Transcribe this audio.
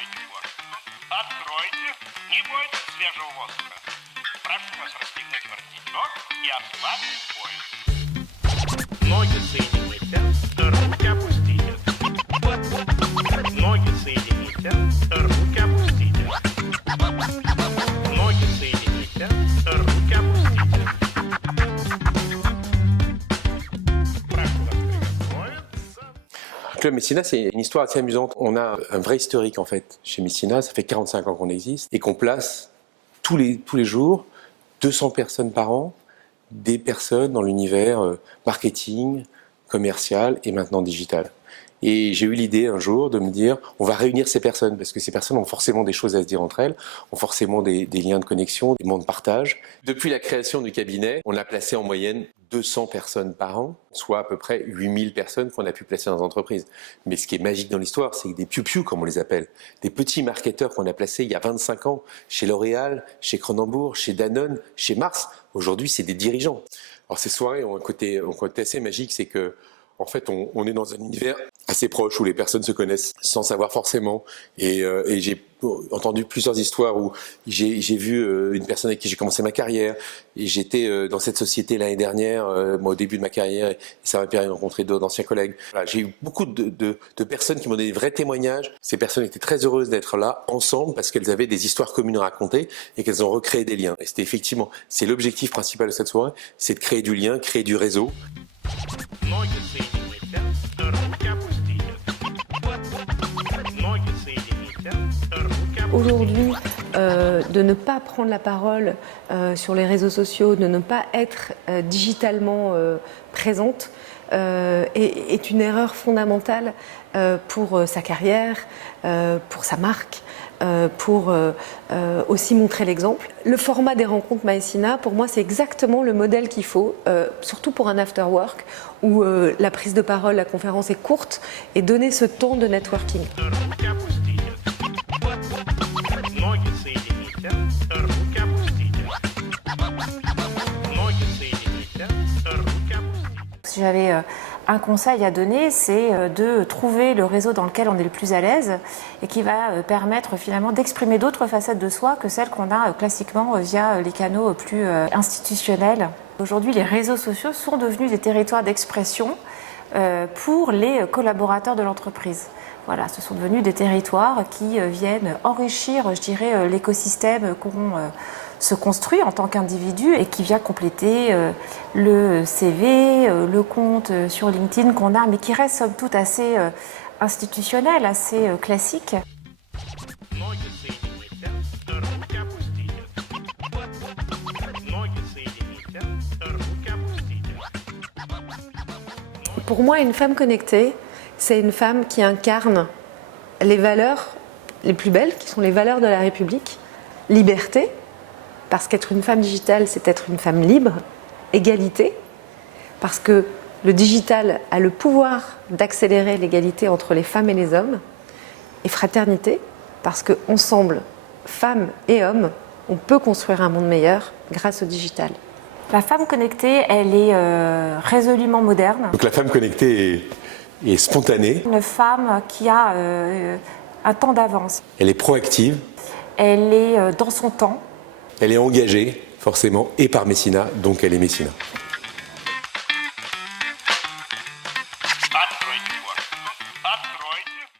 Откройте форточку. Откройте. Не бойтесь свежего воздуха. Прошу вас расстегнуть воротничок и ослабить пояс. Ноги соедините, руки опустите. Ноги соедините, руки опустите. Ноги соедините, руки опустите. Прошу вас приготовиться. Club Messina, c'est une histoire assez amusante. On a un vrai historique en fait chez Messina, ça fait 45 ans qu'on existe et qu'on place tous les jours 200 personnes par an, des personnes dans l'univers marketing, commercial et maintenant digital. Et j'ai eu l'idée un jour de me dire, on va réunir ces personnes, parce que ces personnes ont forcément des choses à se dire entre elles, ont forcément des liens de connexion, des moments de partage. Depuis la création du cabinet, on a placé en moyenne 200 personnes par an, soit à peu près 8000 personnes qu'on a pu placer dans les entreprises. Mais ce qui est magique dans l'histoire, c'est que des piou-piou, comme on les appelle, des petits marketeurs qu'on a placés il y a 25 ans, chez L'Oréal, chez Cronenbourg, chez Danone, chez Mars, aujourd'hui c'est des dirigeants. Alors ces soirées ont un côté assez magique, c'est que en fait, on est dans un univers assez proche où les personnes se connaissent sans savoir forcément. Et j'ai entendu plusieurs histoires où j'ai vu une personne avec qui j'ai commencé ma carrière. Et j'étais dans cette société l'année dernière, moi au début de ma carrière, et ça m'a permis de rencontrer d'anciens collègues. Voilà, j'ai eu beaucoup de personnes qui m'ont donné des vrais témoignages. Ces personnes étaient très heureuses d'être là ensemble parce qu'elles avaient des histoires communes à raconter et qu'elles ont recréé des liens. Et c'était effectivement, c'est l'objectif principal de cette soirée, c'est de créer du lien, créer du réseau. Ноги соедините, руки опустите. Ноги соедините, руки опустите. Aujourd'hui, de ne pas prendre la parole sur les réseaux sociaux, de ne pas être digitalement présente, est une erreur fondamentale pour sa carrière, pour sa marque, pour aussi montrer l'exemple. Le format des rencontres Messina, pour moi, c'est exactement le modèle qu'il faut, surtout pour un after work, où la prise de parole, la conférence est courte, et donner ce temps de networking. Руки опустите. Ноги соедините, руки опустите. Ноги соедините, руки опустите. Si j'avais un conseil à donner, c'est de trouver le réseau dans lequel on est le plus à l'aise et qui va permettre finalement d'exprimer d'autres facettes de soi que celles qu'on a classiquement via les canaux plus institutionnels. Aujourd'hui, les réseaux sociaux sont devenus des territoires d'expression pour les collaborateurs de l'entreprise. Voilà, ce sont devenus des territoires qui viennent enrichir, je dirais, l'écosystème qu'on se construit en tant qu'individu et qui vient compléter le CV, le compte sur LinkedIn qu'on a, mais qui reste somme toute assez institutionnel, assez classique. Ноги соедините, руки опустите. Ноги соедините, руки опустите. Pour moi, une femme connectée, c'est une femme qui incarne les valeurs les plus belles, qui sont les valeurs de la République. Liberté, parce qu'être une femme digitale, c'est être une femme libre. Égalité, parce que le digital a le pouvoir d'accélérer l'égalité entre les femmes et les hommes. Et fraternité, parce qu'ensemble, femmes et hommes, on peut construire un monde meilleur grâce au digital. La femme connectée, elle est résolument moderne. Donc la femme connectée est spontanée, Une femme qui a un temps d'avance. elle est proactive, Elle est dans son temps. elle est engagée forcément et par Messina, donc elle est Messina.